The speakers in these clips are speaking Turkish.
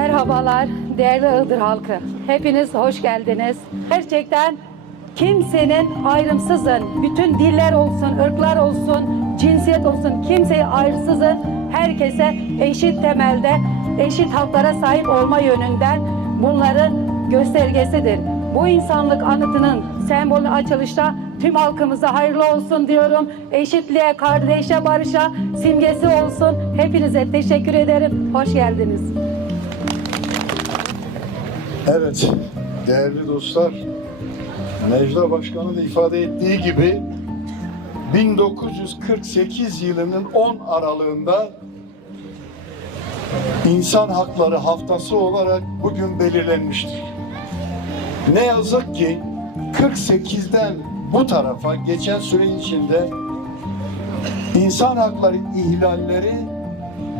Merhabalar değerli Iğdır halkı. Hepiniz hoş geldiniz. Gerçekten kimsenin ayrımsızın, bütün diller olsun, ırklar olsun, cinsiyet olsun, kimseye ayrımsızın, herkese eşit temelde, eşit haklara sahip olma yönünden bunların göstergesidir. Bu insanlık anıtının sembolü açılışta tüm halkımıza hayırlı olsun diyorum. Eşitliğe, kardeşe, barışa simgesi olsun. Hepinize teşekkür ederim. Hoş geldiniz. Evet, değerli dostlar, Necla Başkan'ın da ifade ettiği gibi 1948 yılının 10 aralığında İnsan Hakları Haftası olarak bugün belirlenmiştir. Ne yazık ki 48'den bu tarafa geçen süre içinde insan hakları ihlalleri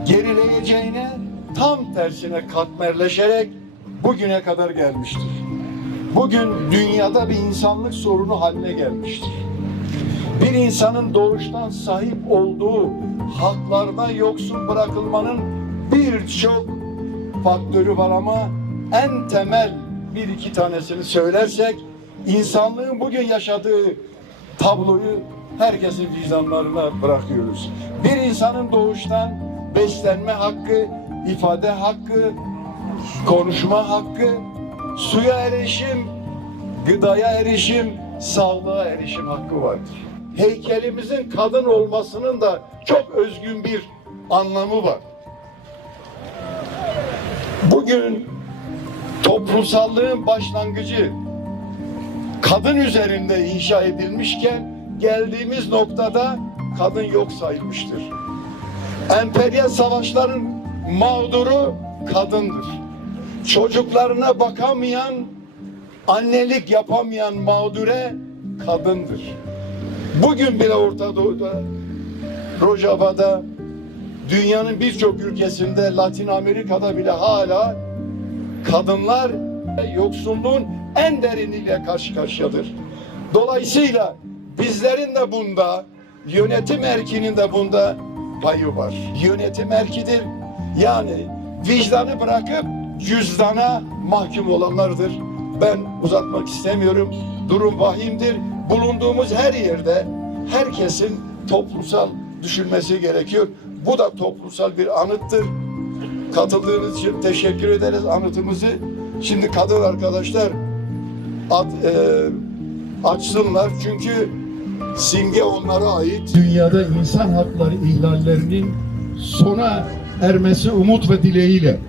gerileyeceğine tam tersine katmerleşerek bugüne kadar gelmiştir. Bugün dünyada bir insanlık sorunu haline gelmiştir. Bir insanın doğuştan sahip olduğu haklardan yoksun bırakılmanın birçok faktörü var ama en temel bir iki tanesini söylersek insanlığın bugün yaşadığı tabloyu herkesin vicdanlarına bırakıyoruz. Bir insanın doğuştan beslenme hakkı, ifade hakkı, konuşma hakkı, suya erişim, gıdaya erişim, sağlığa erişim hakkı vardır. Heykelimizin kadın olmasının da çok özgün bir anlamı var. Bugün toplumsallığın başlangıcı kadın üzerinde inşa edilmişken geldiğimiz noktada kadın yok sayılmıştır. Emperyal savaşların mağduru kadındır. Çocuklarına bakamayan, annelik yapamayan mağdure kadındır. Bugün bile Orta Doğu'da, Rojava'da, dünyanın birçok ülkesinde, Latin Amerika'da bile hala kadınlar yoksulluğun en deriniyle karşı karşıyadır. Dolayısıyla bizlerin de bunda, yönetim erkinin de bunda payı var. Yönetim erkidir. Yani vicdanı bırakıp cüzdana mahkum olanlardır. Ben uzatmak istemiyorum. Durum vahimdir. Bulunduğumuz her yerde herkesin toplumsal düşünmesi gerekiyor. Bu da toplumsal bir anıttır. Katıldığınız için teşekkür ederiz anıtımızı. Şimdi kadın arkadaşlar ad, e, açsınlar çünkü simge onlara ait. Dünyada insan hakları ihlallerinin sona ermesi umut ve dileğiyle.